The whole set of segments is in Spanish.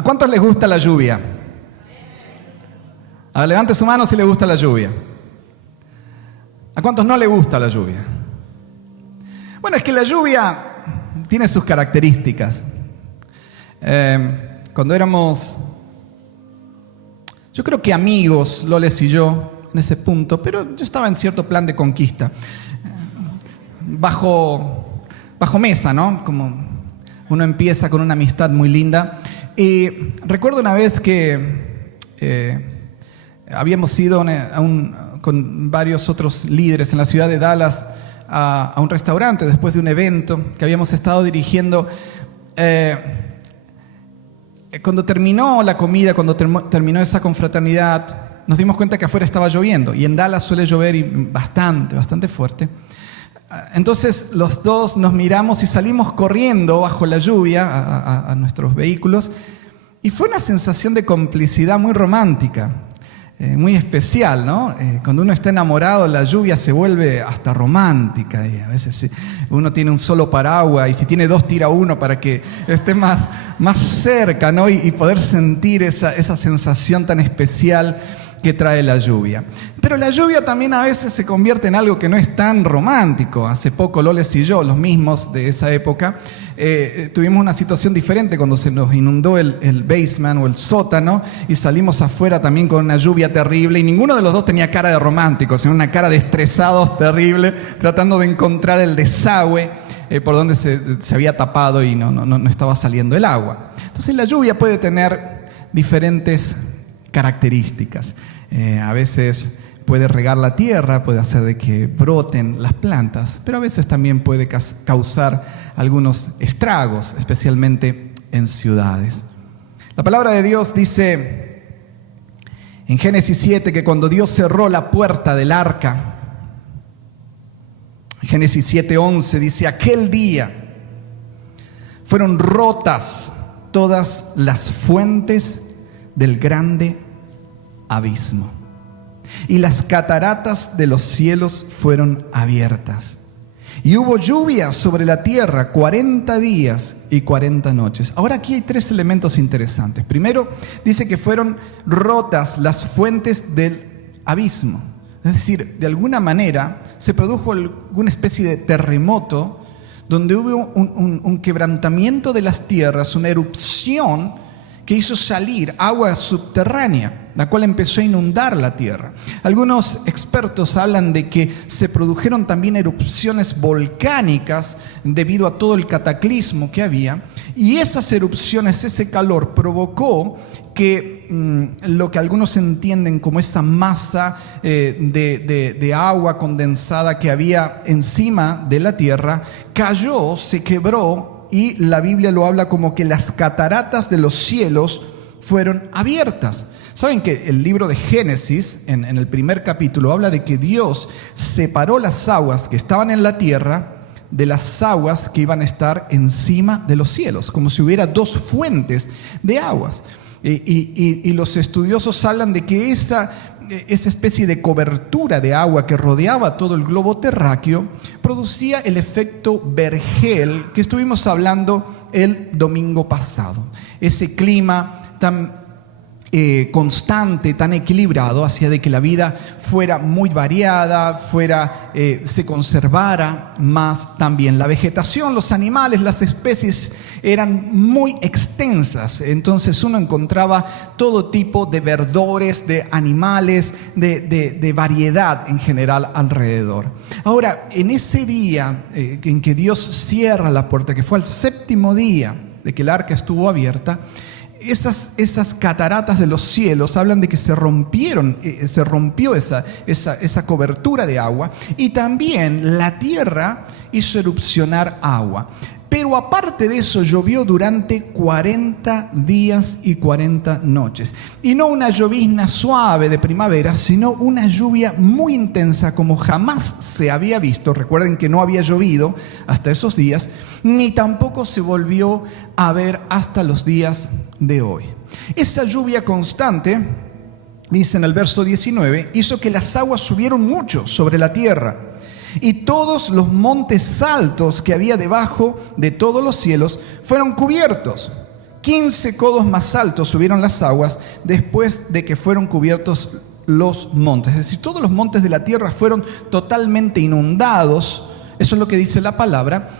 ¿A cuántos les gusta la lluvia? A ver, levante su mano si le gusta la lluvia. ¿A cuántos no le gusta la lluvia? Bueno, es que la lluvia tiene sus características. Cuando éramos, yo creo que amigos, Loles y yo, en ese punto, pero yo estaba en cierto plan de conquista. Bajo mesa, ¿no? Como uno empieza con una amistad muy linda. Y recuerdo una vez que habíamos ido con varios otros líderes en la ciudad de Dallas a un restaurante después de un evento que habíamos estado dirigiendo. Cuando terminó la comida, cuando terminó esa confraternidad, nos dimos cuenta que afuera estaba lloviendo. Y en Dallas suele llover y bastante fuerte. Entonces los dos nos miramos y salimos corriendo bajo la lluvia a nuestros vehículos. Y fue una sensación de complicidad muy romántica, muy especial, ¿no? Cuando uno está enamorado, la lluvia se vuelve hasta romántica. Y a veces uno tiene un solo paraguas y si tiene dos, tira uno para que esté más cerca, ¿no? Y poder sentir esa sensación tan especial que trae la lluvia. Pero la lluvia también a veces se convierte en algo que no es tan romántico. Hace poco Loles y yo, los mismos de esa época, tuvimos una situación diferente cuando se nos inundó el basement o el sótano y salimos afuera también con una lluvia terrible y ninguno de los dos tenía cara de romántico, sino una cara de estresados terrible, tratando de encontrar el desagüe por donde se había tapado y no estaba saliendo el agua. Entonces la lluvia puede tener diferentes características. A veces puede regar la tierra, puede hacer de que broten las plantas, pero a veces también puede causar algunos estragos, especialmente en ciudades. La palabra de Dios dice en Génesis 7 que cuando Dios cerró la puerta del arca, Génesis 7:11 dice: aquel día fueron rotas todas las fuentes del grande abismo, y las cataratas de los cielos fueron abiertas. Y hubo lluvia sobre la tierra 40 días y 40 noches. Ahora aquí hay tres elementos interesantes. Primero, dice que fueron rotas las fuentes del abismo. Es decir, de alguna manera se produjo alguna especie de terremoto donde hubo un quebrantamiento de las tierras, una erupción que hizo salir agua subterránea, la cual empezó a inundar la tierra. Algunos expertos hablan de que se produjeron también erupciones volcánicas debido a todo el cataclismo que había, y esas erupciones, ese calor provocó que lo que algunos entienden como esa masa de agua condensada que había encima de la tierra, cayó, se quebró, y la Biblia lo habla como que las cataratas de los cielos fueron abiertas. ¿Saben que el libro de Génesis, en el primer capítulo, habla de que Dios separó las aguas que estaban en la tierra de las aguas que iban a estar encima de los cielos, como si hubiera dos fuentes de aguas? Y los estudiosos hablan de que esa especie de cobertura de agua que rodeaba todo el globo terráqueo producía el efecto vergel que estuvimos hablando el domingo pasado. Ese clima tan constante, tan equilibrado, hacía de que la vida fuera muy variada, se conservara más también. La vegetación, los animales, las especies eran muy extensas, entonces uno encontraba todo tipo de verdores, de animales, de variedad en general alrededor. Ahora, en ese día en que Dios cierra la puerta, que fue el séptimo día de que el arca estuvo abierta, esas cataratas de los cielos hablan de que se rompió esa cobertura de agua, y también la tierra hizo erupcionar agua. Pero aparte de eso, llovió durante 40 días y 40 noches. Y no una llovizna suave de primavera, sino una lluvia muy intensa como jamás se había visto. Recuerden que no había llovido hasta esos días, ni tampoco se volvió a ver hasta los días de hoy. Esa lluvia constante, dice en el verso 19, hizo que las aguas subieron mucho sobre la tierra, y todos los montes altos que había debajo de todos los cielos fueron cubiertos. 15 codos más altos subieron las aguas después de que fueron cubiertos los montes. Es decir, todos los montes de la tierra fueron totalmente inundados. Eso es lo que dice la palabra.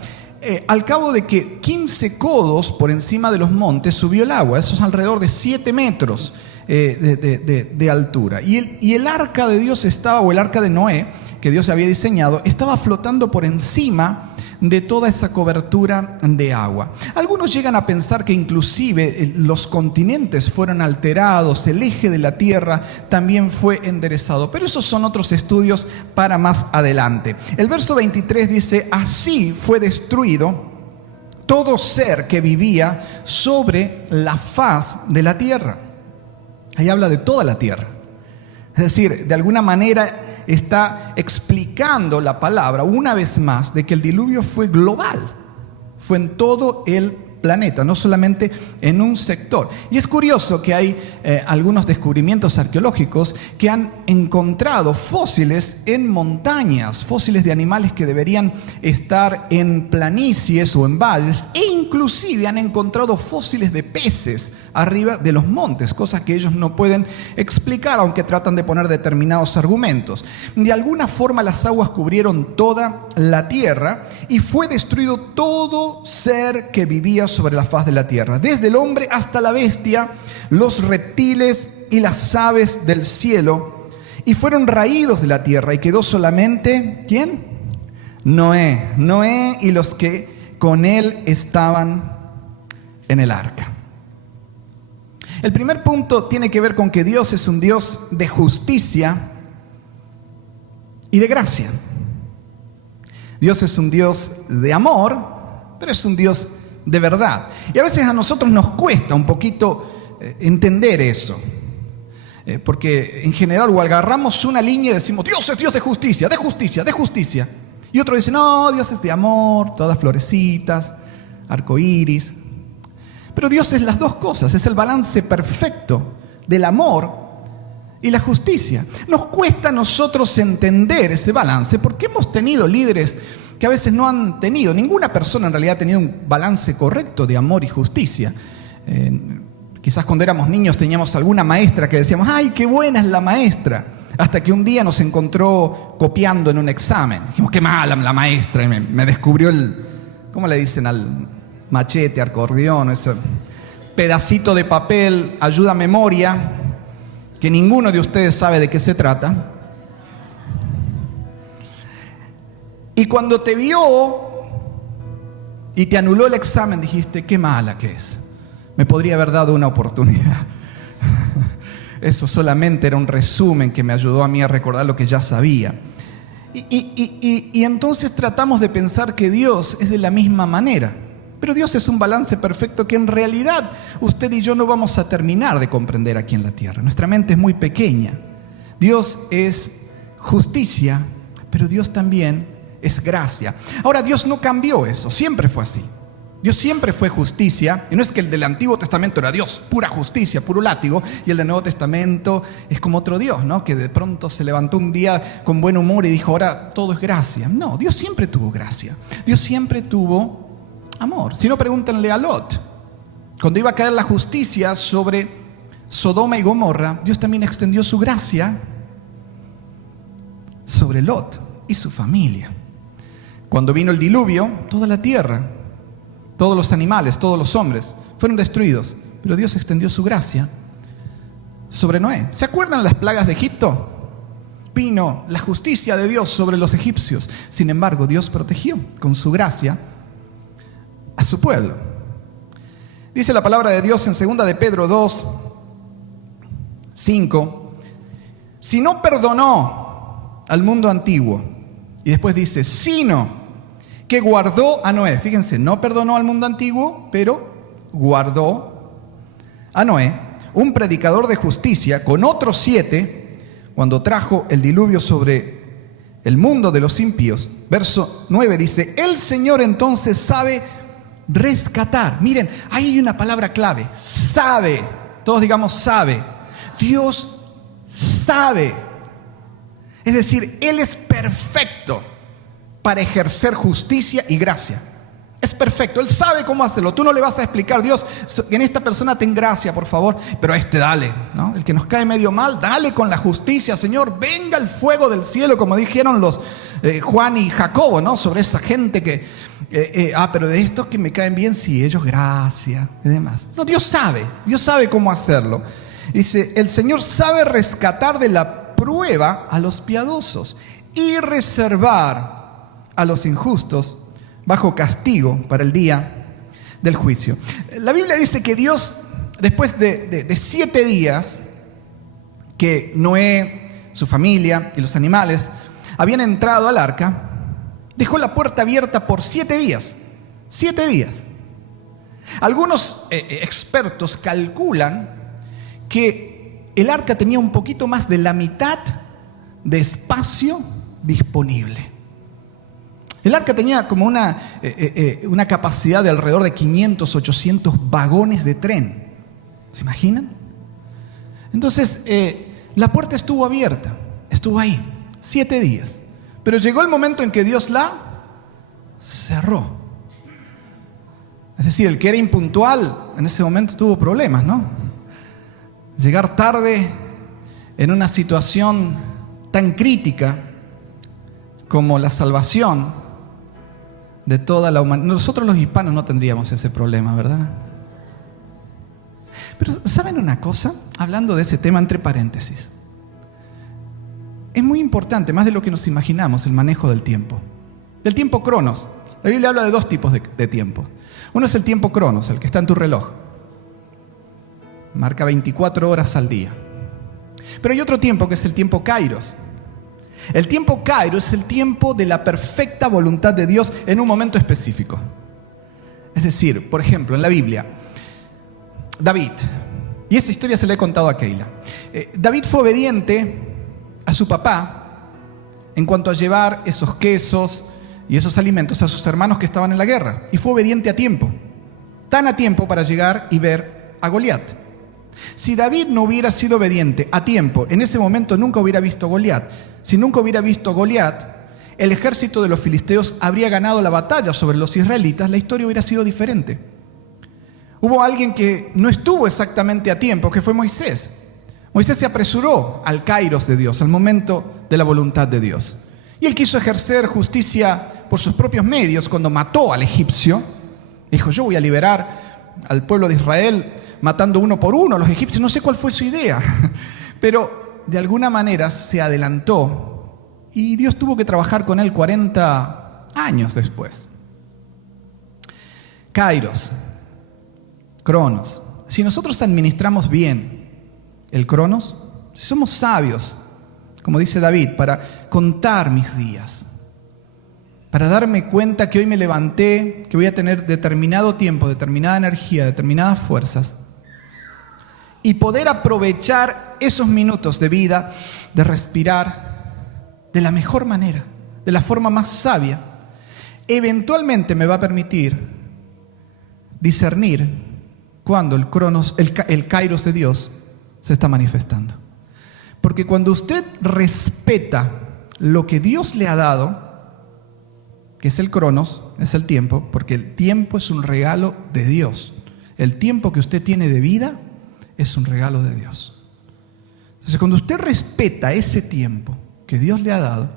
Al cabo de que 15 codos por encima de los montes subió el agua. Eso es alrededor de 7 metros de altura. Y el arca de Dios estaba, o el arca de Noé, que Dios había diseñado, estaba flotando por encima de toda esa cobertura de agua. Algunos llegan a pensar que inclusive los continentes fueron alterados, el eje de la tierra también fue enderezado, pero esos son otros estudios para más adelante. El verso 23 dice: así fue destruido todo ser que vivía sobre la faz de la tierra. Ahí habla de toda la tierra. Es decir, de alguna manera está explicando la palabra una vez más de que el diluvio fue global, fue en todo el planeta, no solamente en un sector. Y es curioso que hay algunos descubrimientos arqueológicos que han encontrado fósiles en montañas, fósiles de animales que deberían estar en planicies o en valles, e inclusive han encontrado fósiles de peces arriba de los montes, cosas que ellos no pueden explicar, aunque tratan de poner determinados argumentos. De alguna forma las aguas cubrieron toda la tierra y fue destruido todo ser que vivía sobre la faz de la tierra, desde el hombre hasta la bestia, los reptiles y las aves del cielo, y fueron raídos de la tierra, y quedó solamente, ¿quién? Noé y los que con él estaban en el arca. El primer punto tiene que ver con que Dios es un Dios de justicia y de gracia. Dios es un Dios de amor, pero es un Dios de verdad. Y a veces a nosotros nos cuesta un poquito entender eso. Porque en general o agarramos una línea y decimos: Dios es Dios de justicia, de justicia, de justicia. Y otro dice: no, Dios es de amor, todas florecitas, arcoíris. Pero Dios es las dos cosas, es el balance perfecto del amor y la justicia. Nos cuesta a nosotros entender ese balance porque hemos tenido líderes que a veces no han tenido, ninguna persona en realidad ha tenido un balance correcto de amor y justicia. Quizás cuando éramos niños teníamos alguna maestra que decíamos: ¡ay, qué buena es la maestra! Hasta que un día nos encontró copiando en un examen. Dijimos: ¡qué mala la maestra! Y me descubrió ¿cómo le dicen al machete, acordeón? Ese pedacito de papel, ayuda a memoria, que ninguno de ustedes sabe de qué se trata. Y cuando te vio y te anuló el examen, dijiste: qué mala que es. Me podría haber dado una oportunidad. Eso solamente era un resumen que me ayudó a mí a recordar lo que ya sabía. Y entonces tratamos de pensar que Dios es de la misma manera. Pero Dios es un balance perfecto que en realidad usted y yo no vamos a terminar de comprender aquí en la tierra. Nuestra mente es muy pequeña. Dios es justicia, pero Dios también es gracia. Ahora, Dios no cambió eso, siempre fue así. Dios siempre fue justicia, y no es que el del Antiguo Testamento era Dios, pura justicia, puro látigo, y el del Nuevo Testamento es como otro Dios, ¿no? Que de pronto se levantó un día con buen humor y dijo: ahora todo es gracia. No, Dios siempre tuvo gracia, Dios siempre tuvo amor. Si no, pregúntenle a Lot. Cuando iba a caer la justicia sobre Sodoma y Gomorra, Dios también extendió su gracia sobre Lot y su familia. Cuando vino el diluvio, toda la tierra, todos los animales, todos los hombres fueron destruidos, pero Dios extendió su gracia sobre Noé. ¿Se acuerdan las plagas de Egipto? Vino la justicia de Dios sobre los egipcios. Sin embargo, Dios protegió con su gracia a su pueblo. Dice la palabra de Dios en 2 de Pedro 2, 5: si no perdonó al mundo antiguo, y después dice: sino que guardó a Noé. Fíjense, no perdonó al mundo antiguo, pero guardó a Noé, un predicador de justicia, con otros 7, cuando trajo el diluvio sobre el mundo de los impíos. Verso 9 dice: el Señor entonces sabe rescatar. Miren, ahí hay una palabra clave: sabe. Todos digamos: sabe. Dios sabe. Es decir, Él es perfecto para ejercer justicia y gracia. Es perfecto, Él sabe cómo hacerlo. Tú no le vas a explicar, Dios, en esta persona ten gracia, por favor, pero a este dale, ¿no? El que nos cae medio mal, dale con la justicia, Señor, venga el fuego del cielo, como dijeron los Juan y Jacobo, ¿no? Sobre esa gente que, pero de estos que me caen bien, sí, ellos gracia y demás. No, Dios sabe cómo hacerlo. Dice, el Señor sabe rescatar de la prueba a los piadosos y reservar a los injustos bajo castigo para el día del juicio. La Biblia dice que Dios, después de 7 días que Noé, su familia y los animales habían entrado al arca, dejó la puerta abierta por 7 días. 7 días. Algunos expertos calculan que el arca tenía un poquito más de la mitad de espacio disponible. El arca tenía como una capacidad de alrededor de 500, 800 vagones de tren. ¿Se imaginan? Entonces, la puerta estuvo abierta, estuvo ahí, 7 días. Pero llegó el momento en que Dios la cerró. Es decir, el que era impuntual en ese momento tuvo problemas, ¿no? Llegar tarde en una situación tan crítica como la salvación de toda la humanidad. Nosotros los hispanos no tendríamos ese problema, ¿verdad? Pero ¿saben una cosa? Hablando de ese tema entre paréntesis, es muy importante, más de lo que nos imaginamos, el manejo del tiempo. Del tiempo cronos. La Biblia habla de 2 tipos de tiempo. Uno es el tiempo cronos, el que está en tu reloj. Marca 24 horas al día. Pero hay otro tiempo que es el tiempo kairos. El tiempo kairos es el tiempo de la perfecta voluntad de Dios en un momento específico. Es decir, por ejemplo, en la Biblia, David, y esa historia se la he contado a Keila. David fue obediente a su papá en cuanto a llevar esos quesos y esos alimentos a sus hermanos que estaban en la guerra. Y fue obediente a tiempo, tan a tiempo para llegar y ver a Goliat. Si David no hubiera sido obediente a tiempo, en ese momento nunca hubiera visto a Goliat. Si nunca hubiera visto a Goliat, el ejército de los filisteos habría ganado la batalla sobre los israelitas, la historia hubiera sido diferente. Hubo alguien que no estuvo exactamente a tiempo, que fue Moisés. Moisés se apresuró al kairos de Dios, al momento de la voluntad de Dios. Y él quiso ejercer justicia por sus propios medios cuando mató al egipcio. Dijo, yo voy a liberar al pueblo de Israel matando uno por uno a los egipcios. No sé cuál fue su idea, pero de alguna manera se adelantó y Dios tuvo que trabajar con él 40 años después. Kairos, cronos. Si nosotros administramos bien el cronos, si somos sabios, como dice David, para contar mis días, para darme cuenta que hoy me levanté, que voy a tener determinado tiempo, determinada energía, determinadas fuerzas, y poder aprovechar esos minutos de vida, de respirar de la mejor manera, de la forma más sabia, eventualmente me va a permitir discernir cuando el kairos de Dios se está manifestando. Porque cuando usted respeta lo que Dios le ha dado, que es el cronos, es el tiempo, porque el tiempo es un regalo de Dios. El tiempo que usted tiene de vida es un regalo de Dios. Entonces, cuando usted respeta ese tiempo que Dios le ha dado,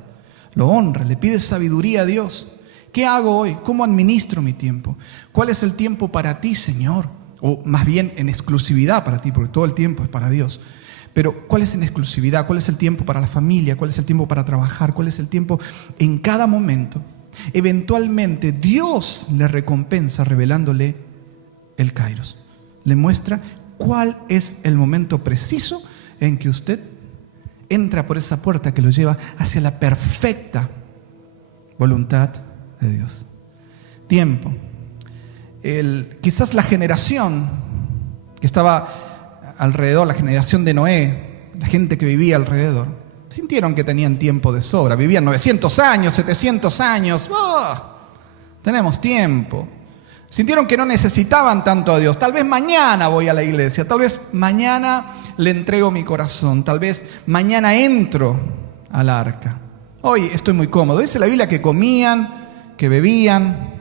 lo honra, le pide sabiduría a Dios. ¿Qué hago hoy? ¿Cómo administro mi tiempo? ¿Cuál es el tiempo para ti, Señor? O más bien en exclusividad para ti, porque todo el tiempo es para Dios. Pero ¿cuál es en exclusividad? ¿Cuál es el tiempo para la familia? ¿Cuál es el tiempo para trabajar? ¿Cuál es el tiempo en cada momento? Eventualmente Dios le recompensa revelándole el kairos. Le muestra cuál es el momento preciso en que usted entra por esa puerta que lo lleva hacia la perfecta voluntad de Dios. Tiempo. Quizás la generación que estaba alrededor, la generación de Noé, la gente que vivía alrededor, sintieron que tenían tiempo de sobra. Vivían 900 años, 700 años. Tenemos tiempo. Sintieron que no necesitaban tanto a Dios. Tal vez mañana voy a la iglesia. Tal vez mañana le entrego mi corazón. Tal vez mañana entro al arca. Hoy estoy muy cómodo. Dice la Biblia que comían, que bebían,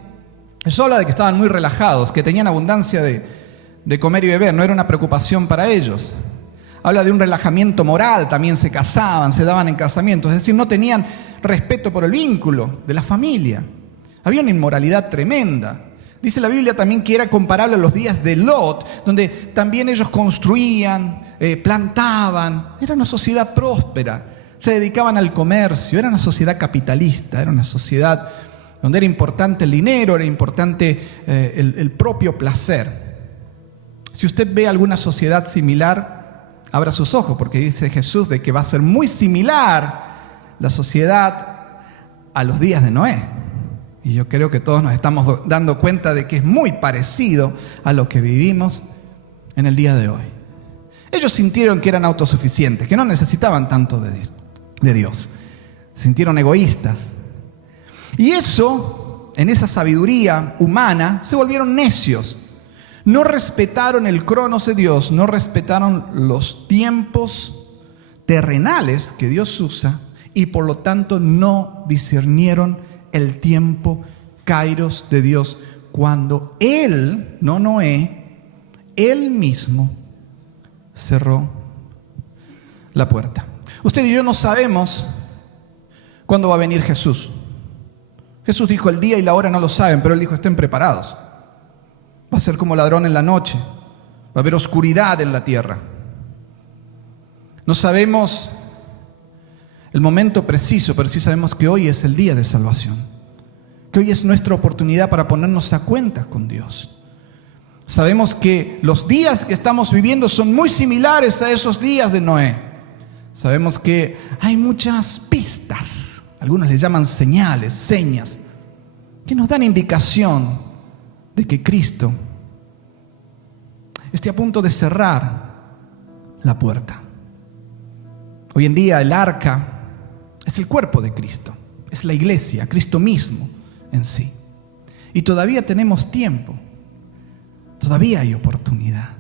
Eso habla de que estaban muy relajados, que tenían abundancia de comer y beber, no era una preocupación para ellos. Habla de un relajamiento moral, también se casaban, se daban en casamiento, es decir, no tenían respeto por el vínculo de la familia. Había una inmoralidad tremenda. Dice la Biblia también que era comparable a los días de Lot, donde también ellos construían, plantaban. Era una sociedad próspera, se dedicaban al comercio, era una sociedad capitalista, era una sociedad donde era importante el dinero, era importante el propio placer. Si usted ve alguna sociedad similar, abra sus ojos, porque dice Jesús de que va a ser muy similar la sociedad a los días de Noé. Y yo creo que todos nos estamos dando cuenta de que es muy parecido a lo que vivimos en el día de hoy. Ellos sintieron que eran autosuficientes, que no necesitaban tanto de Dios. Se sintieron egoístas. Y eso, en esa sabiduría humana, se volvieron necios. No respetaron el cronos de Dios, no respetaron los tiempos terrenales que Dios usa y por lo tanto no discernieron el tiempo kairos de Dios cuando Él, no Noé, Él mismo cerró la puerta. Usted y yo no sabemos cuándo va a venir Jesús. Jesús dijo el día y la hora no lo saben, pero Él dijo estén preparados. Va a ser como ladrón en la noche, va a haber oscuridad en la tierra. No sabemos el momento preciso, pero sí sabemos que hoy es el día de salvación, que hoy es nuestra oportunidad para ponernos a cuentas con Dios. Sabemos que los días que estamos viviendo son muy similares a esos días de Noé. Sabemos que hay muchas pistas, algunos les llaman señales, señas, que nos dan indicación de que Cristo esté a punto de cerrar la puerta. Hoy en día el arca es el cuerpo de Cristo, es la iglesia, Cristo mismo en sí. Y todavía tenemos tiempo, todavía hay oportunidad.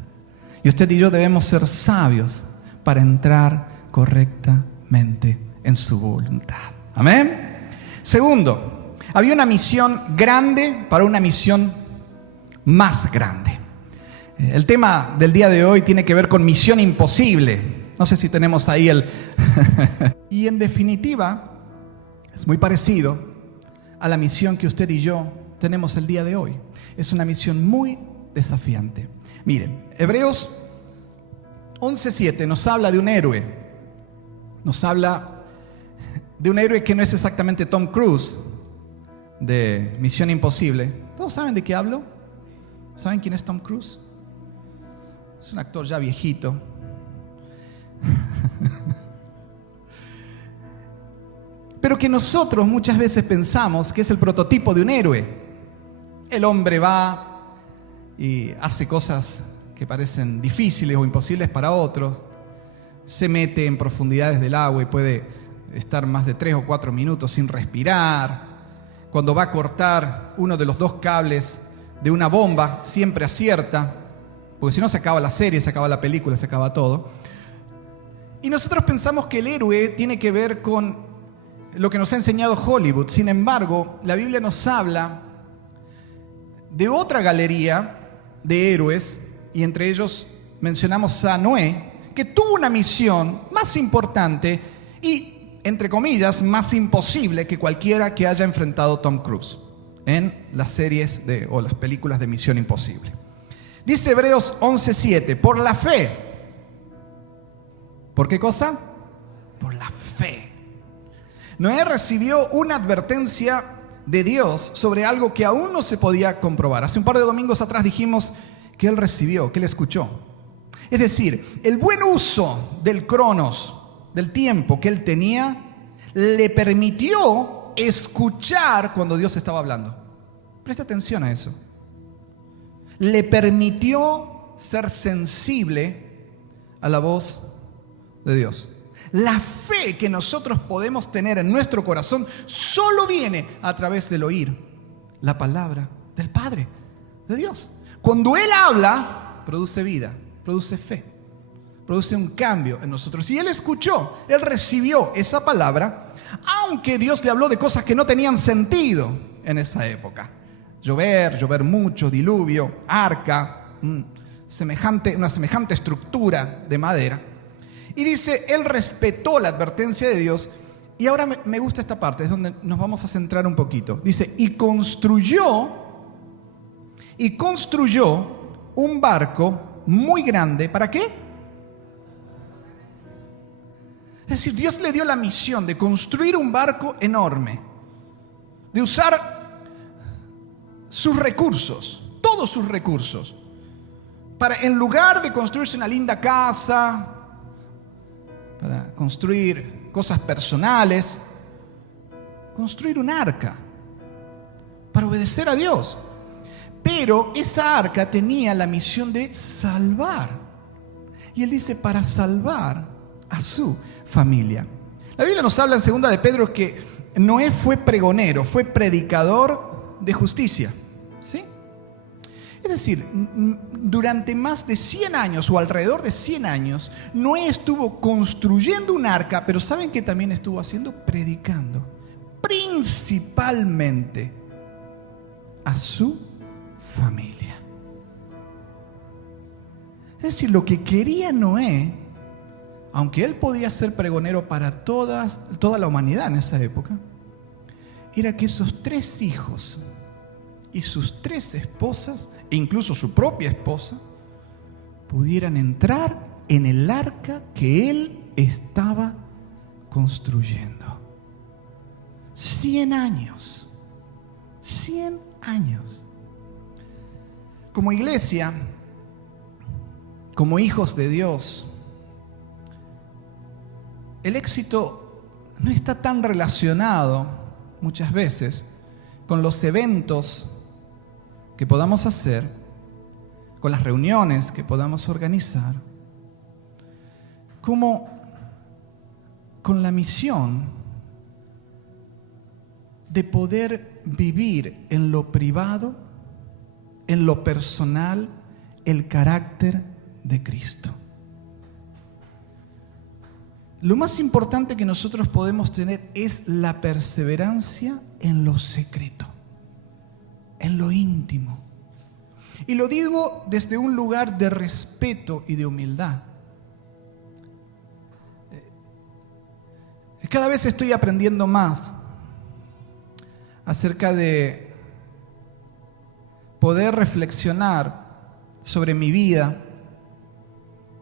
Y usted y yo debemos ser sabios para entrar correctamente en su voluntad. Amén. Segundo, había una misión grande para una misión más grande. El tema del día de hoy tiene que ver con misión imposible. No sé si tenemos ahí el... Y en definitiva, es muy parecido a la misión que usted y yo tenemos el día de hoy. Es una misión muy desafiante. Miren, Hebreos 11:7 nos habla de un héroe. Nos habla de un héroe que no es exactamente Tom Cruise de Misión Imposible. ¿Todos saben de qué hablo? ¿Saben quién es Tom Cruise? Es un actor ya viejito. Pero que nosotros muchas veces pensamos que es el prototipo de un héroe. El hombre va y hace cosas que parecen difíciles o imposibles para otros. Se mete en profundidades del agua y puede estar más de 3 o 4 minutos sin respirar. Cuando va a cortar uno de los 2 cables de una bomba, siempre acierta, porque si no se acaba la serie, se acaba la película, se acaba todo. Y nosotros pensamos que el héroe tiene que ver con lo que nos ha enseñado Hollywood. Sin embargo, la Biblia nos habla de otra galería de héroes, y entre ellos mencionamos a Noé, que tuvo una misión más importante y, entre comillas, más imposible que cualquiera que haya enfrentado Tom Cruise en las series o las películas de Misión Imposible. Dice Hebreos 11:7, por la fe. ¿Por qué cosa? Por la fe. Noé recibió una advertencia de Dios sobre algo que aún no se podía comprobar. Hace un par de domingos atrás dijimos que él recibió, que él escuchó. Es decir, el buen uso del cronos, del tiempo que él tenía, le permitió escuchar cuando Dios estaba hablando. Presta atención a eso. Le permitió ser sensible a la voz de Dios. La fe que nosotros podemos tener en nuestro corazón solo viene a través del oír la palabra del Padre, de Dios. Cuando Él habla, produce vida, produce fe, produce un cambio en nosotros. Y Él escuchó, Él recibió esa palabra, aunque Dios le habló de cosas que no tenían sentido en esa época. llover mucho, diluvio, arca, una semejante estructura de madera. Y dice, él respetó la advertencia de Dios. Y ahora me gusta esta parte, es donde nos vamos a centrar un poquito. Dice, y construyó un barco muy grande. ¿Para qué? Es decir, Dios le dio la misión de construir un barco enorme, de usar sus recursos, todos sus recursos, para, en lugar de construirse una linda casa, para construir cosas personales, construir un arca para obedecer a Dios. Pero esa arca tenía la misión de salvar. Y él dice, para salvar a su familia. La Biblia nos habla en 2 de Pedro que Noé fue pregonero, fue predicador de justicia. ¿Sí? Es decir, durante más de 100 años o alrededor de 100 años, Noé estuvo construyendo un arca, pero ¿saben qué también estuvo haciendo? Predicando, principalmente a su familia. Es decir, lo que quería Noé, aunque él podía ser pregonero para toda la humanidad en esa época, era que esos 3 hijos y sus 3 esposas, e incluso su propia esposa, pudieran entrar en el arca que él estaba construyendo. 100 años. 100 años. Como iglesia, como hijos de Dios, el éxito no está tan relacionado muchas veces con los eventos que podamos hacer, con las reuniones que podamos organizar, como con la misión de poder vivir en lo privado, en lo personal, el carácter de Cristo. Lo más importante que nosotros podemos tener es la perseverancia en lo secreto, en lo íntimo. Y lo digo desde un lugar de respeto y de humildad. Cada vez estoy aprendiendo más acerca de poder reflexionar sobre mi vida,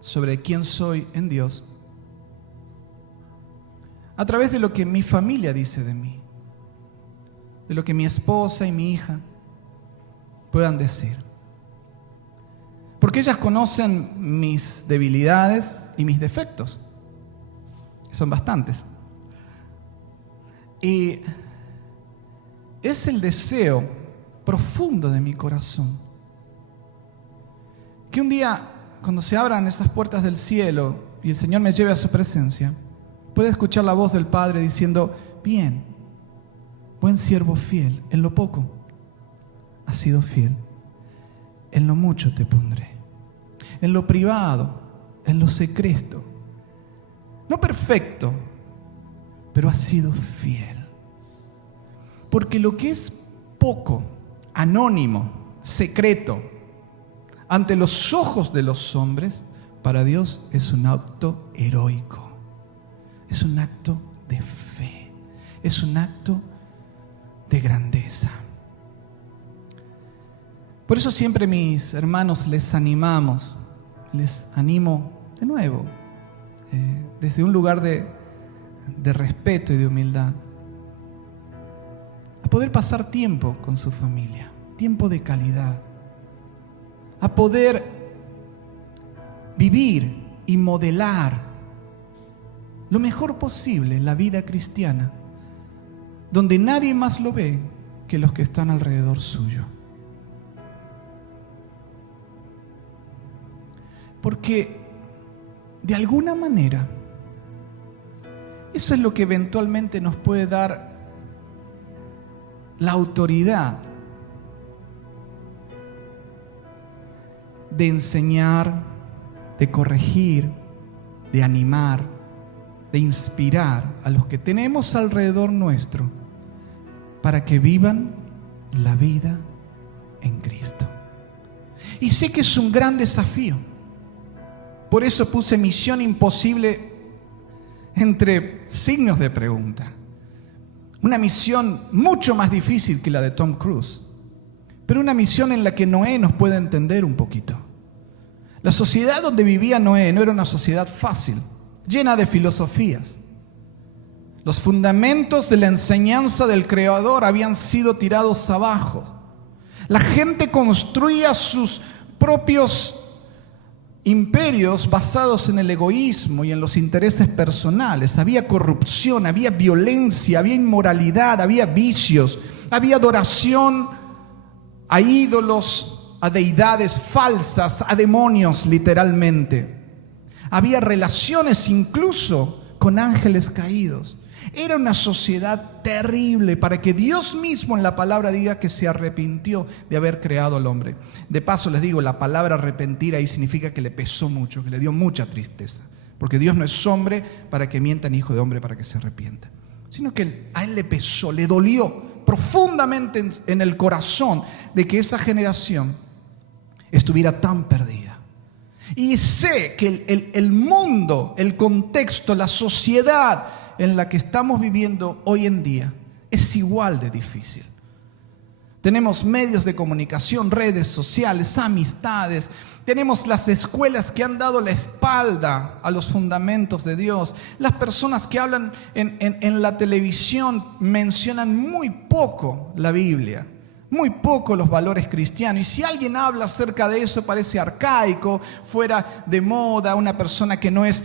sobre quién soy en Dios, a través de lo que mi familia dice de mí, de lo que mi esposa y mi hija puedan decir. Porque ellas conocen mis debilidades y mis defectos. Son bastantes. Y es el deseo profundo de mi corazón que un día, cuando se abran estas puertas del cielo y el Señor me lleve a su presencia, pueda escuchar la voz del Padre diciendo: bien, buen siervo fiel, en lo poco has sido fiel, en lo mucho te pondré. En lo privado, en lo secreto, no perfecto, pero has sido fiel. Porque lo que es poco, anónimo, secreto, ante los ojos de los hombres, para Dios es un acto heroico, es un acto de fe, es un acto de grandeza. Por eso siempre, mis hermanos, les animo de nuevo, desde un lugar de respeto y de humildad, a poder pasar tiempo con su familia, tiempo de calidad, a poder vivir y modelar lo mejor posible la vida cristiana, donde nadie más lo ve que los que están alrededor suyo. Porque de alguna manera eso es lo que eventualmente nos puede dar la autoridad de enseñar, de corregir, de animar, de inspirar a los que tenemos alrededor nuestro para que vivan la vida en Cristo. Y sé que es un gran desafío. Por eso puse Misión Imposible entre signos de pregunta. Una misión mucho más difícil que la de Tom Cruise, pero una misión en la que Noé nos puede entender un poquito. La sociedad donde vivía Noé no era una sociedad fácil, llena de filosofías. Los fundamentos de la enseñanza del Creador habían sido tirados abajo. La gente construía sus propios imperios basados en el egoísmo y en los intereses personales. Había corrupción, había violencia, había inmoralidad, había vicios, había adoración a ídolos, a deidades falsas, a demonios literalmente. Había relaciones incluso con ángeles caídos. Era una sociedad terrible para que Dios mismo en la palabra diga que se arrepintió de haber creado al hombre. De paso les digo, la palabra arrepentir ahí significa que le pesó mucho, que le dio mucha tristeza. Porque Dios no es hombre para que mienta, ni hijo de hombre para que se arrepienta. Sino que a él le pesó, le dolió profundamente en el corazón de que esa generación estuviera tan perdida. Y sé que el mundo, el contexto, la sociedad en la que estamos viviendo hoy en día es igual de difícil. Tenemos medios de comunicación, redes sociales, amistades. Tenemos las escuelas que han dado la espalda a los fundamentos de Dios. Las personas que hablan en la televisión mencionan muy poco la Biblia, muy poco los valores cristianos. Y si alguien habla acerca de eso, parece arcaico, fuera de moda, una persona que no es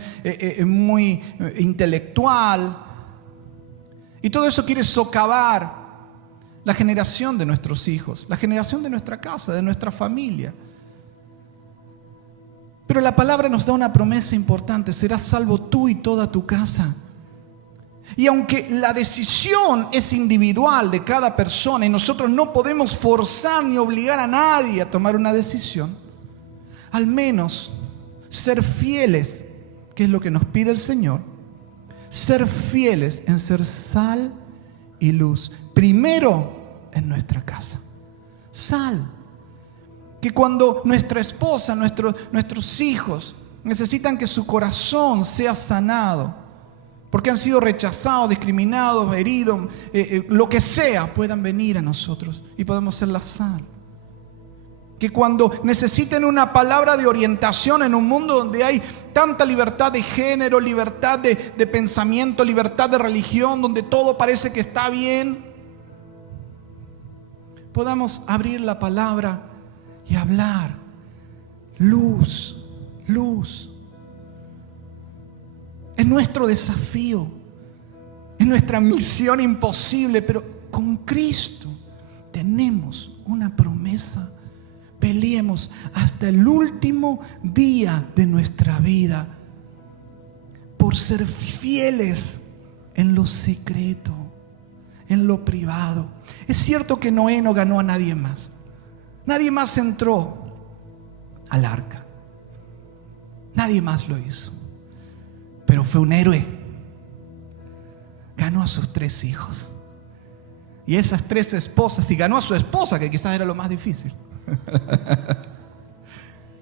muy intelectual. Y todo eso quiere socavar la generación de nuestros hijos, la generación de nuestra casa, de nuestra familia. Pero la palabra nos da una promesa importante: serás salvo tú y toda tu casa. Y aunque la decisión es individual de cada persona y nosotros no podemos forzar ni obligar a nadie a tomar una decisión, al menos ser fieles, que es lo que nos pide el Señor, ser fieles en ser sal y luz, primero en nuestra casa. Sal, que cuando nuestra esposa, nuestros hijos necesitan que su corazón sea sanado, porque han sido rechazados, discriminados, heridos, lo que sea, puedan venir a nosotros y podemos ser la sal. Que cuando necesiten una palabra de orientación en un mundo donde hay tanta libertad de género, libertad de pensamiento, libertad de religión, donde todo parece que está bien, podamos abrir la palabra y hablar. Luz, luz. Es nuestro desafío, es nuestra misión imposible, pero con Cristo tenemos una promesa. Peleemos hasta el último día de nuestra vida por ser fieles en lo secreto, en lo privado. Es cierto que Noé no ganó a nadie más. Nadie más entró al arca. Nadie más lo hizo. Pero fue un héroe. Ganó a sus 3 hijos. Y esas 3 esposas, y ganó a su esposa, que quizás era lo más difícil.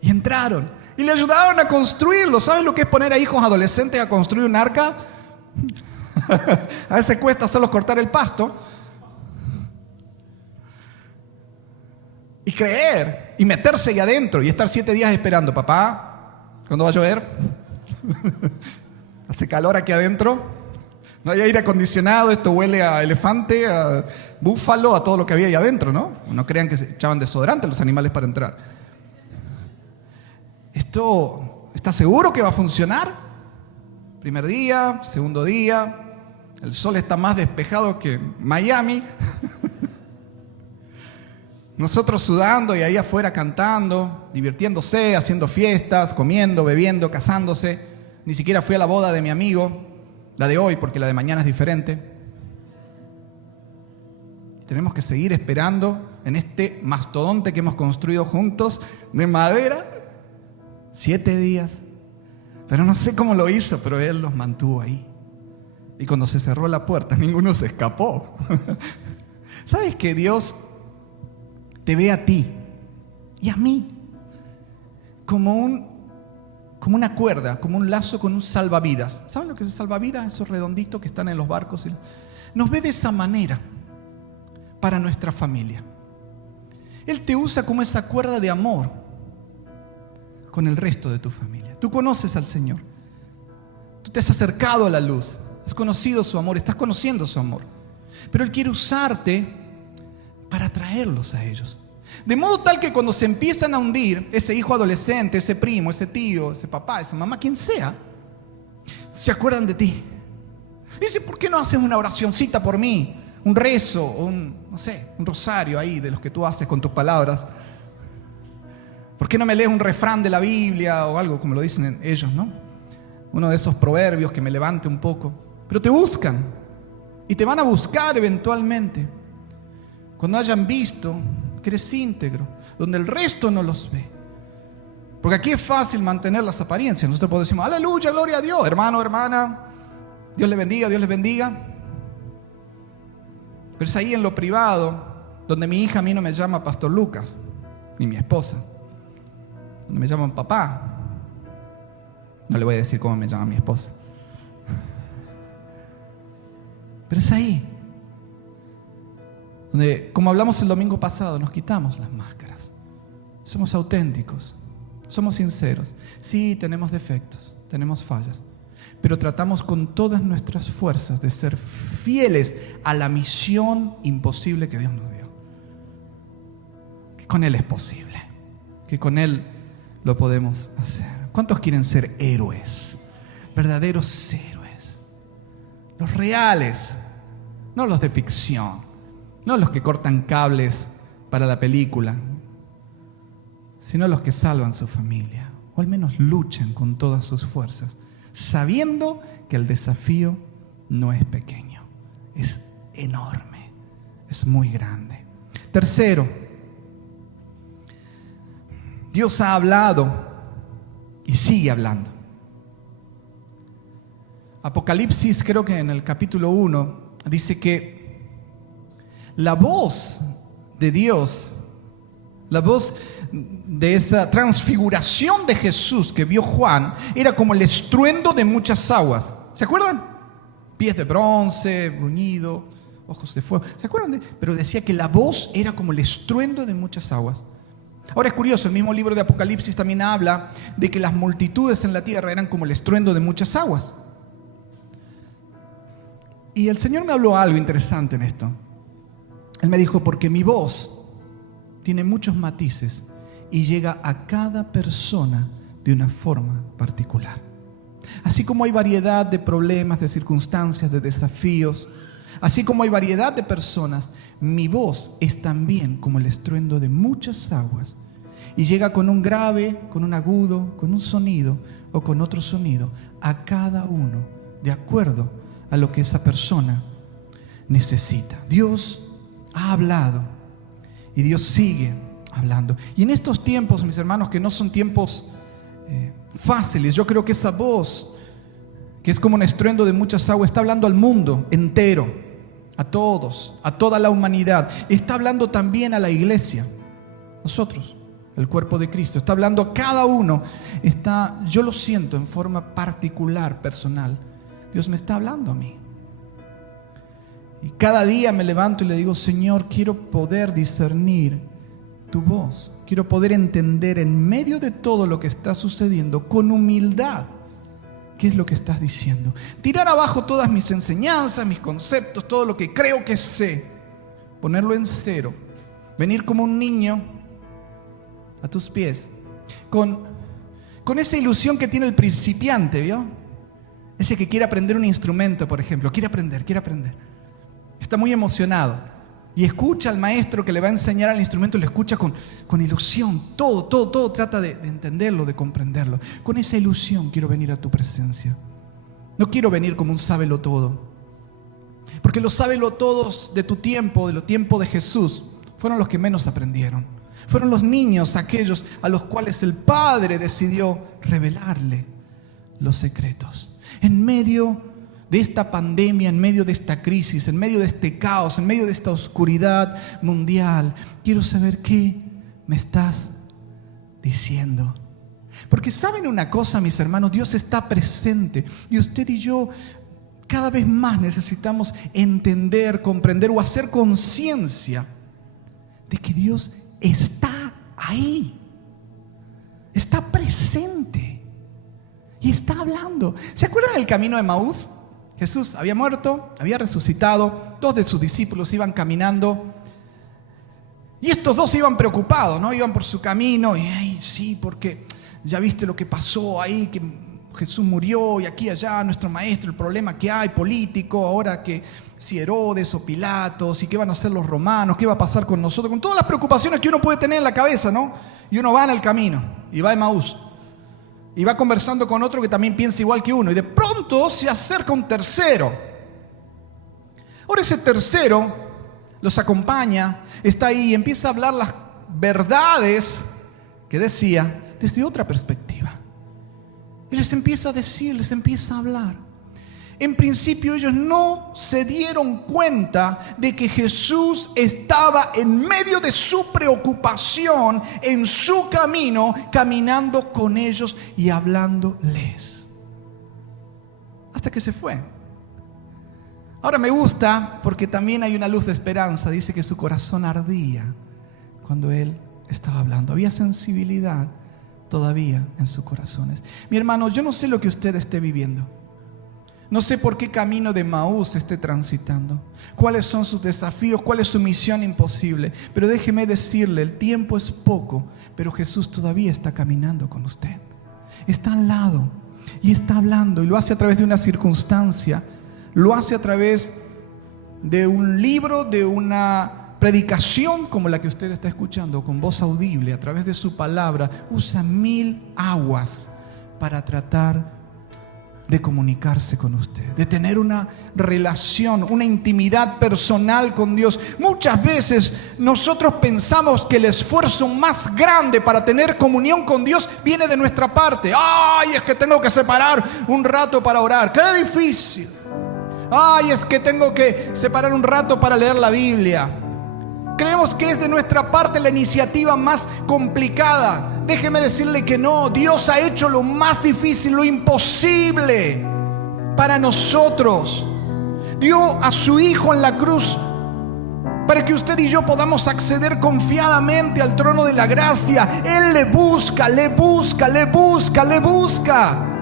Y entraron y le ayudaron a construirlo. ¿Sabes lo que es poner a hijos adolescentes a construir un arca? A veces cuesta hacerlos cortar el pasto y creer y meterse ahí adentro y estar 7 días esperando. Papá, ¿cuándo va a llover? Hace calor aquí adentro, no hay aire acondicionado, esto huele a elefante, a búfalo, a todo lo que había ahí adentro, ¿no? No crean que se echaban desodorante los animales para entrar. ¿Esto está seguro que va a funcionar? Primer día, segundo día, el sol está más despejado que Miami. Nosotros sudando y ahí afuera cantando, divirtiéndose, haciendo fiestas, comiendo, bebiendo, casándose. Ni siquiera fui a la boda de mi amigo, la de hoy, porque la de mañana es diferente. Tenemos que seguir esperando en este mastodonte que hemos construido juntos de madera 7 días. Pero no sé cómo lo hizo, pero Él los mantuvo ahí. Y cuando se cerró la puerta, ninguno se escapó. ¿Sabes que Dios te ve a ti y a mí como una cuerda, como un lazo con un salvavidas. ¿Saben lo que es el salvavidas? Esos redonditos que están en los barcos. Nos ve de esa manera para nuestra familia. Él te usa como esa cuerda de amor con el resto de tu familia. Tú conoces al Señor. Tú te has acercado a la luz. Has conocido su amor. Estás conociendo su amor. Pero Él quiere usarte para traerlos a ellos. De modo tal que cuando se empiezan a hundir, ese hijo adolescente, ese primo, ese tío, ese papá, esa mamá, quien sea, se acuerdan de ti. Dice, ¿por qué no haces una oracioncita por mí? Un rezo, un rosario ahí de los que tú haces con tus palabras. ¿Por qué no me lees un refrán de la Biblia o algo como lo dicen ellos, ¿no? Uno de esos proverbios que me levante un poco. Pero te buscan y te van a buscar eventualmente. Cuando hayan visto que eres íntegro, donde el resto no los ve. Porque aquí es fácil mantener las apariencias. Nosotros podemos decir, aleluya, gloria a Dios, hermano, hermana, Dios les bendiga, Dios les bendiga. Pero es ahí en lo privado donde mi hija a mí no me llama Pastor Lucas, ni mi esposa, donde me llaman papá. No le voy a decir cómo me llama mi esposa. Pero es ahí donde, como hablamos el domingo pasado, nos quitamos las máscaras. Somos auténticos, somos sinceros. Sí, tenemos defectos, tenemos fallas, pero tratamos con todas nuestras fuerzas de ser fieles a la misión imposible que Dios nos dio. Que con Él es posible, que con Él lo podemos hacer. ¿Cuántos quieren ser héroes? Verdaderos héroes. Los reales, no los de ficción. No los que cortan cables para la película, sino los que salvan su familia, o al menos luchan con todas sus fuerzas, sabiendo que el desafío no es pequeño, es enorme, es muy grande. Tercero, Dios ha hablado y sigue hablando. Apocalipsis, creo que en el capítulo 1, dice que la voz de Dios, la voz de esa transfiguración de Jesús que vio Juan, era como el estruendo de muchas aguas. ¿Se acuerdan? Pies de bronce, bruñido, ojos de fuego. ¿Se acuerdan? Pero decía que la voz era como el estruendo de muchas aguas. Ahora es curioso, el mismo libro de Apocalipsis también habla de que las multitudes en la tierra eran como el estruendo de muchas aguas. Y el Señor me habló algo interesante en esto. Él me dijo, porque mi voz tiene muchos matices y llega a cada persona de una forma particular. Así como hay variedad de problemas, de circunstancias, de desafíos, así como hay variedad de personas, mi voz es también como el estruendo de muchas aguas y llega con un grave, con un agudo, con un sonido o con otro sonido a cada uno de acuerdo a lo que esa persona necesita. Dios ha hablado y Dios sigue hablando. Y en estos tiempos, mis hermanos, que no son tiempos fáciles, yo creo que esa voz, que es como un estruendo de muchas aguas, está hablando al mundo entero, a todos, a toda la humanidad. Está hablando también a la iglesia, nosotros, el cuerpo de Cristo. Está hablando a cada uno. Yo lo siento en forma particular, personal. Dios me está hablando a mí. Y cada día me levanto y le digo, Señor, quiero poder discernir tu voz. Quiero poder entender en medio de todo lo que está sucediendo con humildad qué es lo que estás diciendo. Tirar abajo todas mis enseñanzas, mis conceptos, todo lo que creo que sé. Ponerlo en cero. Venir como un niño a tus pies. Con esa ilusión que tiene el principiante, ¿vio? Ese que quiere aprender un instrumento, por ejemplo. Quiere aprender. Está muy emocionado y escucha al maestro que le va a enseñar al instrumento, lo escucha con ilusión, todo trata de entenderlo, de comprenderlo. Con esa ilusión quiero venir a tu presencia. No quiero venir como un sábelo-todo, porque los sábelo-todos de tu tiempo, de los tiempos de Jesús, fueron los que menos aprendieron. Fueron los niños aquellos a los cuales el Padre decidió revelarle los secretos. En medio de esta pandemia, en medio de esta crisis, en medio de este caos, en medio de esta oscuridad mundial, quiero saber qué me estás diciendo. Porque ¿saben una cosa, mis hermanos? Dios está presente y usted y yo cada vez más necesitamos entender, comprender o hacer conciencia de que Dios está ahí, está presente y está hablando. ¿Se acuerdan del camino de Emaús? Jesús había muerto, había resucitado, 2 de sus discípulos iban caminando y estos 2 iban preocupados, ¿no? Iban por su camino y ay, sí, porque ya viste lo que pasó ahí, que Jesús murió y aquí allá nuestro maestro, el problema que hay político, ahora que si Herodes o Pilatos y qué van a hacer los romanos, qué va a pasar con nosotros, con todas las preocupaciones que uno puede tener en la cabeza, ¿no? Y uno va en el camino y va a Emaús y va conversando con otro que también piensa igual que uno y de pronto se acerca un tercero. Ahora ese tercero los acompaña, está ahí y empieza a hablar las verdades que decía desde otra perspectiva. Y les empieza a decir, les empieza a hablar. En principio ellos no se dieron cuenta de que Jesús estaba en medio de su preocupación, en su camino, caminando con ellos y hablándoles. Hasta que se fue. Ahora me gusta porque también hay una luz de esperanza. Dice que su corazón ardía cuando Él estaba hablando. Había sensibilidad todavía en sus corazones. Mi hermano, yo no sé lo que usted esté viviendo. No sé por qué camino de Emaús esté transitando. Cuáles son sus desafíos, cuál es su misión imposible. Pero déjeme decirle, el tiempo es poco, pero Jesús todavía está caminando con usted. Está al lado y está hablando y lo hace a través de una circunstancia. Lo hace a través de un libro, de una predicación como la que usted está escuchando, con voz audible, a través de su palabra. Usa 1000 aguas para tratar de comunicarse con usted, de tener una relación, una intimidad personal con Dios. Muchas veces nosotros pensamos que el esfuerzo más grande para tener comunión con Dios viene de nuestra parte. ¡Ay, es que tengo que separar un rato para orar! ¡Qué difícil! ¡Ay, es que tengo que separar un rato para leer la Biblia! Creemos que es de nuestra parte la iniciativa más complicada. Déjeme decirle que no. Dios ha hecho lo más difícil, lo imposible para nosotros. Dio a su Hijo en la cruz para que usted y yo podamos acceder confiadamente al trono de la gracia. Él le busca, le busca, le busca, le busca.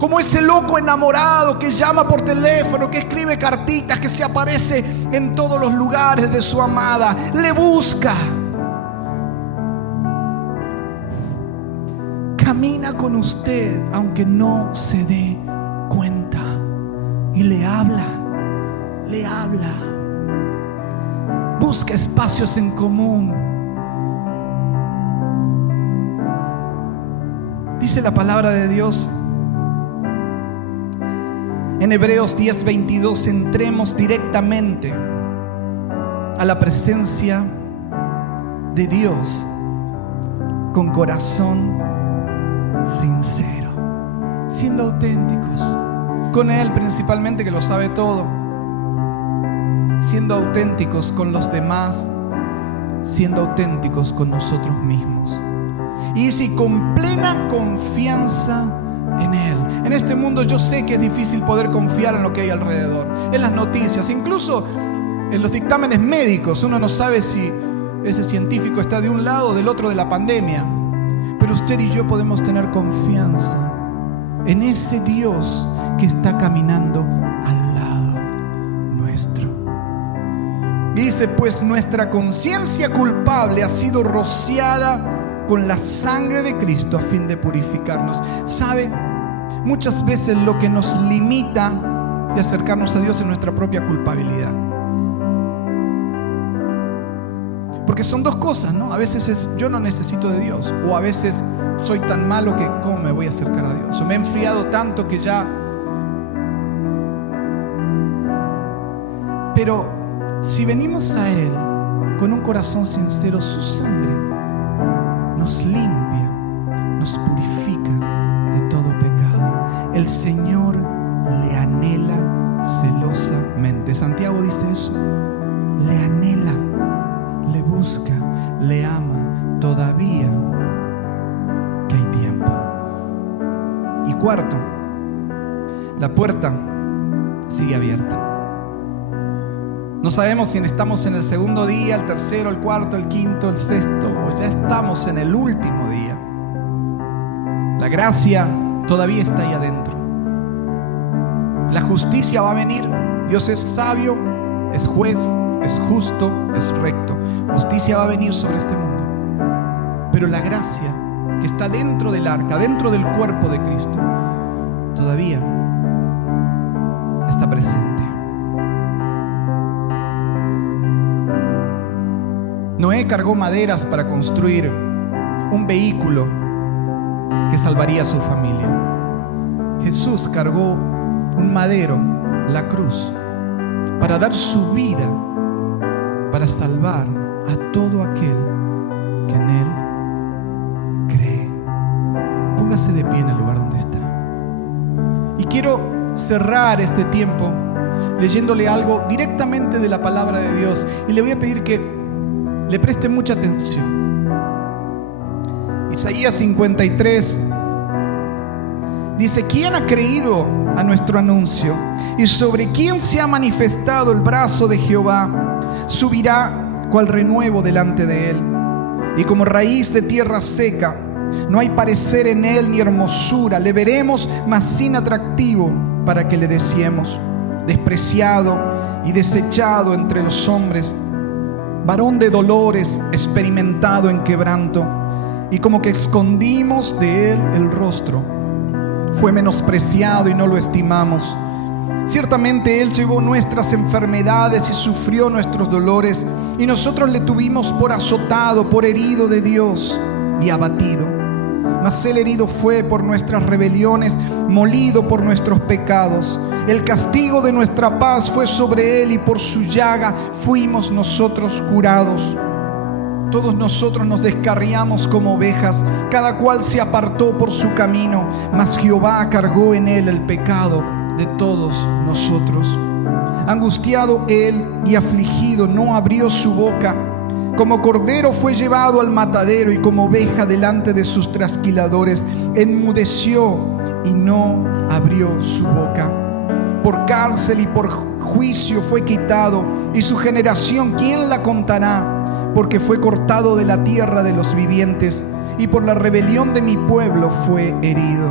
Como ese loco enamorado que llama por teléfono, que escribe cartitas, que se aparece en todos los lugares de su amada. Le busca. Camina con usted aunque no se dé cuenta. Y le habla. Le habla. Busca espacios en común. Dice la palabra de Dios en Hebreos 10:22, entremos directamente a la presencia de Dios con corazón sincero, siendo auténticos con Él principalmente, que lo sabe todo, siendo auténticos con los demás, siendo auténticos con nosotros mismos. Y si con plena confianza en Él. En este mundo yo sé que es difícil poder confiar en lo que hay alrededor, en las noticias, incluso en los dictámenes médicos. Uno no sabe si ese científico está de un lado o del otro de la pandemia, pero usted y yo podemos tener confianza en ese Dios que está caminando al lado nuestro. Dice, pues nuestra conciencia culpable ha sido rociada con la sangre de Cristo a fin de purificarnos. ¿Sabe? Muchas veces lo que nos limita de acercarnos a Dios es nuestra propia culpabilidad. Porque son dos cosas, ¿no? A veces es yo no necesito de Dios, o a veces soy tan malo que ¿cómo me voy a acercar a Dios? O me he enfriado tanto que ya... Pero si venimos a Él con un corazón sincero, su sangre nos limpia, nos purifica de todo pecado. El Señor le anhela celosamente. Santiago dice eso, le anhela, le busca, le ama, todavía que hay tiempo. Y cuarto, la puerta sigue abierta. No sabemos si estamos en el segundo día, el tercero, el cuarto, el quinto, el sexto, o ya estamos en el último día. La gracia todavía está ahí adentro. La justicia va a venir. Dios es sabio, es juez, es justo, es recto. Justicia va a venir sobre este mundo. Pero la gracia que está dentro del arca, dentro del cuerpo de Cristo, todavía está presente. Noé cargó maderas para construir un vehículo que salvaría a su familia. Jesús cargó un madero, la cruz, para dar su vida, para salvar a todo aquel que en Él cree. Póngase de pie en el lugar donde está. Y quiero cerrar este tiempo leyéndole algo directamente de la palabra de Dios. Y le voy a pedir que le preste mucha atención. Isaías 53 dice: ¿quién ha creído a nuestro anuncio? ¿Y sobre quién se ha manifestado el brazo de Jehová? Subirá cual renuevo delante de él, y como raíz de tierra seca. No hay parecer en él ni hermosura. Le veremos, mas sin atractivo, para que le deseemos. Despreciado y desechado entre los hombres, varón de dolores, experimentado en quebranto, y como que escondimos de él el rostro. Fue menospreciado y no lo estimamos. Ciertamente él llevó nuestras enfermedades y sufrió nuestros dolores, y nosotros le tuvimos por azotado, por herido de Dios y abatido. Mas él herido fue por nuestras rebeliones, molido por nuestros pecados. El castigo de nuestra paz fue sobre él, y por su llaga fuimos nosotros curados. Todos nosotros nos descarriamos como ovejas, cada cual se apartó por su camino, mas Jehová cargó en él el pecado de todos nosotros. Angustiado él y afligido, no abrió su boca. Como cordero fue llevado al matadero, y como oveja delante de sus trasquiladores, enmudeció y no abrió su boca. Por cárcel y por juicio fue quitado, y su generación, ¿quién la contará? Porque fue cortado de la tierra de los vivientes, y por la rebelión de mi pueblo fue herido.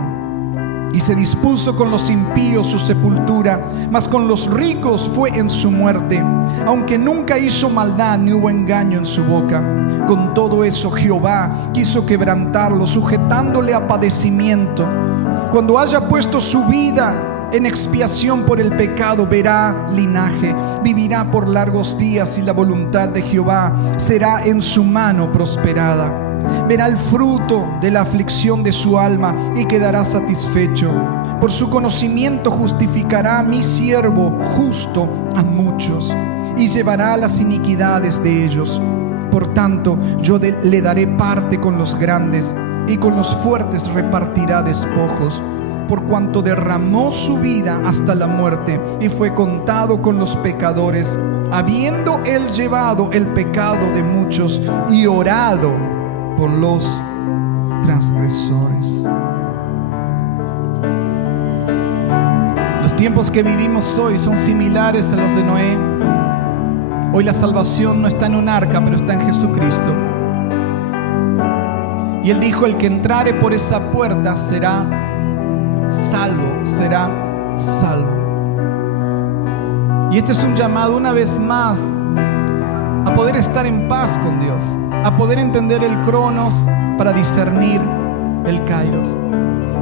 Y se dispuso con los impíos su sepultura, mas con los ricos fue en su muerte. Aunque nunca hizo maldad ni hubo engaño en su boca, con todo eso Jehová quiso quebrantarlo, sujetándole a padecimiento. Cuando haya puesto su vida en expiación por el pecado, verá linaje, vivirá por largos días, y la voluntad de Jehová será en su mano prosperada. Verá el fruto de la aflicción de su alma y quedará satisfecho. Por su conocimiento justificará mi siervo justo a muchos, y llevará las iniquidades de ellos. Por tanto, yo le daré parte con los grandes, y con los fuertes repartirá despojos. Por cuanto derramó su vida hasta la muerte, y fue contado con los pecadores, habiendo él llevado el pecado de muchos y orado por los transgresores. Los tiempos que vivimos hoy son similares a los de Noé. Hoy la salvación no está en un arca, pero está en Jesucristo. Y él dijo: el que entrare por esa puerta será salvo, será salvo. Y este es un llamado una vez más a poder estar en paz con Dios, a poder entender el cronos para discernir el kairos.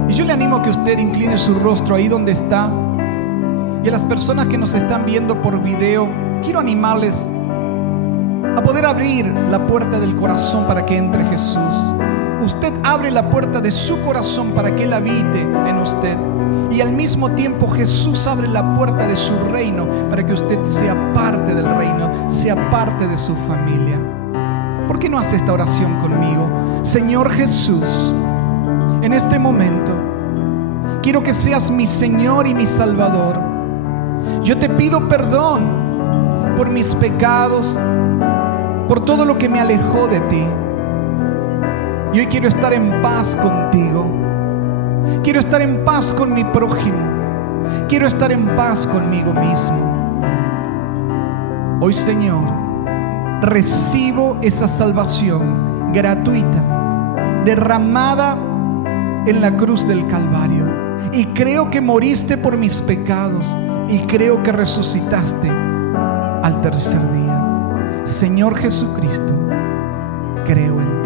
Y yo le animo a que usted incline su rostro ahí donde está. Y a las personas que nos están viendo por video, quiero animarles a poder abrir la puerta del corazón para que entre Jesús. Usted abre la puerta de su corazón para que Él habite en usted. Y al mismo tiempo Jesús abre la puerta de su reino para que usted sea parte del reino, sea parte de su familia. ¿Por qué no hace esta oración conmigo? Señor Jesús, en este momento quiero que seas mi Señor y mi Salvador. Yo te pido perdón por mis pecados, por todo lo que me alejó de ti. Y hoy quiero estar en paz contigo. Quiero estar en paz con mi prójimo. Quiero estar en paz conmigo mismo. Hoy, Señor, recibo esa salvación gratuita, derramada en la cruz del Calvario. Y creo que moriste por mis pecados. Y creo que resucitaste al tercer día. Señor Jesucristo, creo en ti.